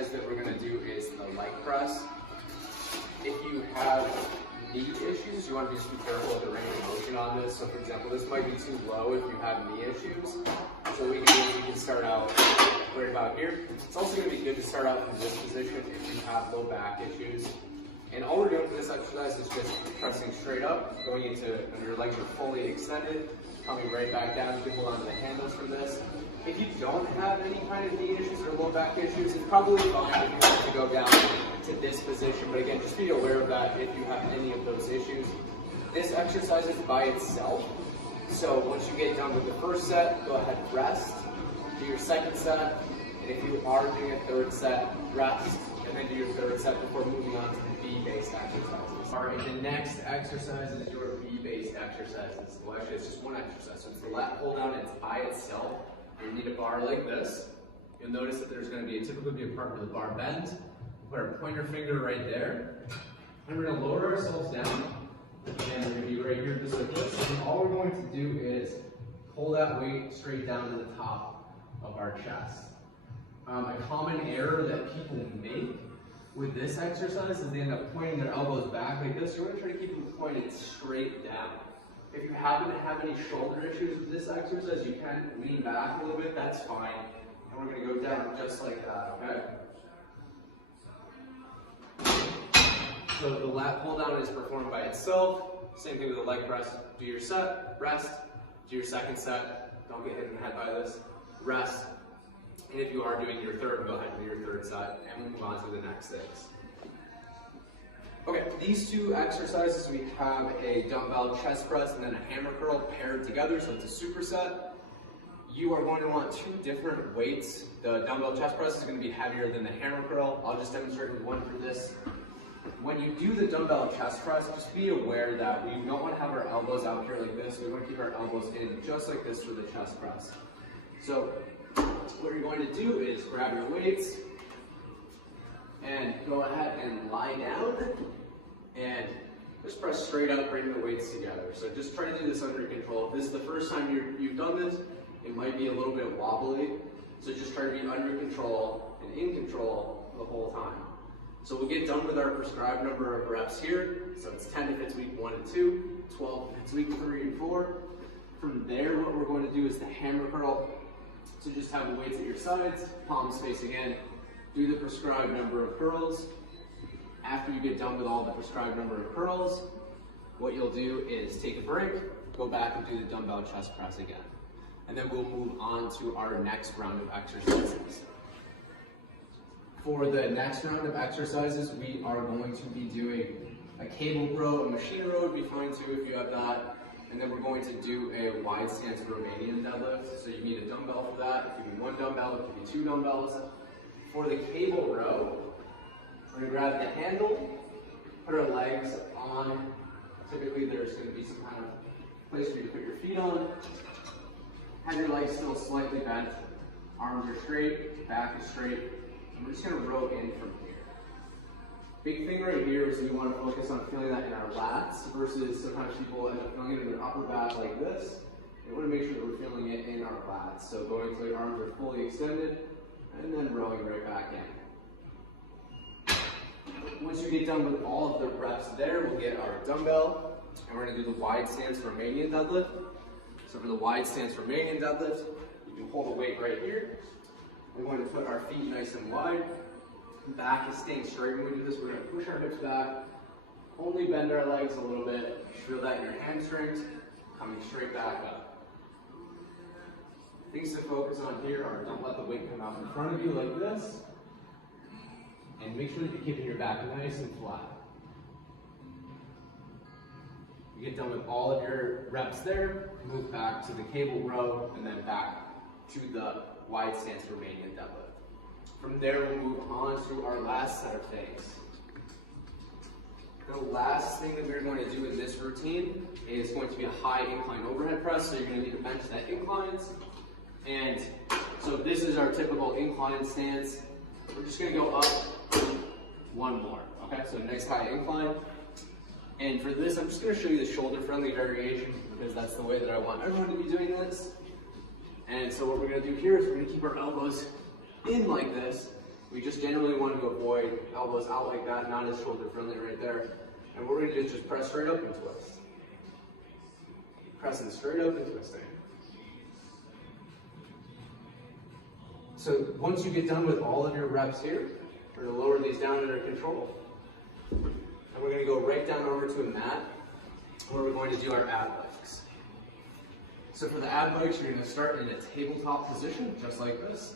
exercise that we're going to do is the leg press. If you have knee issues, you want to just be careful with the range of motion on this. So for example, this might be too low if you have knee issues. So we can start out right about here. It's also going to be good to start out from this position if you have low back issues. And all we're doing for this exercise is just pressing straight up, going into when your legs are fully extended, coming right back down. You can hold on to the handles from this. If you don't have any kind of knee issues or low back issues, it's probably fine if you have to go down to this position. But again, just be aware of that if you have any of those issues. This exercise is by itself. So once you get done with the first set, go ahead and rest. Do your second set. And if you are doing a third set, rest. And then do your third set before moving on to the B-based exercises. All right, the next exercise is your B-based exercises. Well, actually, it's just one exercise. So it's the lat pull down, and it's by itself. You need a bar like this. You'll notice that there's going to be typically be a part where the bar bends. We'll put our pointer finger right there. And we're going to lower ourselves down. And we're going to be right here just like this. And all we're going to do is pull that weight straight down to the top of our chest. A common error that people make with this exercise is they end up pointing their elbows back like this. You want to try to keep them pointed straight down. If you happen to have any shoulder issues with this exercise, you can lean back a little bit, that's fine. And we're going to go down just like that, okay? So the lat pull down is performed by itself. Same thing with the leg press. Do your set, rest. Do your second set. Don't get hit in the head by this. Rest. And if you are doing your third, go ahead and do your third set, and we'll move on to the next six. Okay, these two exercises, we have a dumbbell chest press and then a hammer curl paired together, so it's a superset. You are going to want two different weights. The dumbbell chest press is going to be heavier than the hammer curl. I'll just demonstrate with one for this. When you do the dumbbell chest press, just be aware that we don't want to have our elbows out here like this. We want to keep our elbows in just like this for the chest press. So what you're going to do is grab your weights and go ahead and lie down and just press straight up, bring the weights together. So just try to do this under control. If this is the first time you've done this, it might be a little bit wobbly. So just try to be under control and in control the whole time. So we'll get done with our prescribed number of reps here. So it's 10 if it's week 1 and 2, 12 if it's week 3 and 4. From there, what we're going to do is the hammer curl. So just have the weights at your sides, palms facing in. Do the prescribed number of curls. After you get done with all the prescribed number of curls, what you'll do is take a break, go back and do the dumbbell chest press again. And then we'll move on to our next round of exercises. For the next round of exercises, we are going to be doing a cable row. A machine row would be fine too if you have that. And then we're going to do a wide stance Romanian deadlift. So you need a dumbbell for that. It could be one dumbbell, it could be two dumbbells. For the cable row, we're going to grab the handle, put our legs on. Typically there's going to be some kind of place for you to put your feet on. Have your legs still slightly bent. Arms are straight, back is straight. And we're just going to row in from here. Big thing right here is we want to focus on feeling that in our lats versus sometimes people end up feeling it in their upper back like this. We want to make sure that we're feeling it in our lats. So going until your arms are fully extended and then rowing right back in. Once you get done with all of the reps there, we'll get our dumbbell and we're going to do the wide stance Romanian deadlift. So for the wide stance Romanian deadlift, you can hold the weight right here. We're going to put our feet nice and wide. Back is staying straight. When we do this, we're going to push our hips back, only bend our legs a little bit. Feel that in your hamstrings, coming straight back up. Things to focus on here are don't let the weight come out in front of you like this. And make sure that you're keeping your back nice and flat. You get done with all of your reps there, move back to the cable row, and then back to the wide stance Romanian deadlift. From there, we'll move on to our last set of things. The last thing that we're going to do in this routine is going to be a high incline overhead press. So you're going to need to bench that inclines. And so this is our typical incline stance. We're just going to go up one more. Okay, so nice high incline. And for this, I'm just going to show you the shoulder-friendly variation because that's the way that I want everyone to be doing this. And so what we're going to do here is we're going to keep our elbows in like this, We just generally want to avoid elbows out like that, not as shoulder friendly right there. And what we're going to do is just press straight up and twist. Pressing straight up and twisting. So once you get done with all of your reps here, we're going to lower these down under control. And we're going to go right down over to a mat where we're going to do our ab bikes. So for the ab bikes, you're going to start in a tabletop position, just like this.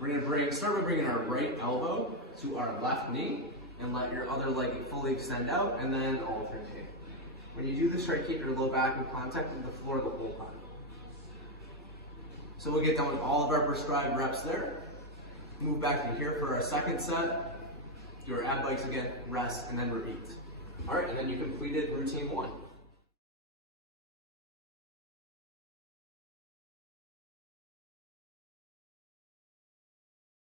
We're going to start by bringing our right elbow to our left knee and let your other leg fully extend out, and then alternate. When you do this, try to keep your low back in contact with the floor the whole time. So we'll get done with all of our prescribed reps there. Move back to here for our second set. Do our ab bikes again, rest, and then repeat. All right, and then you completed routine 1.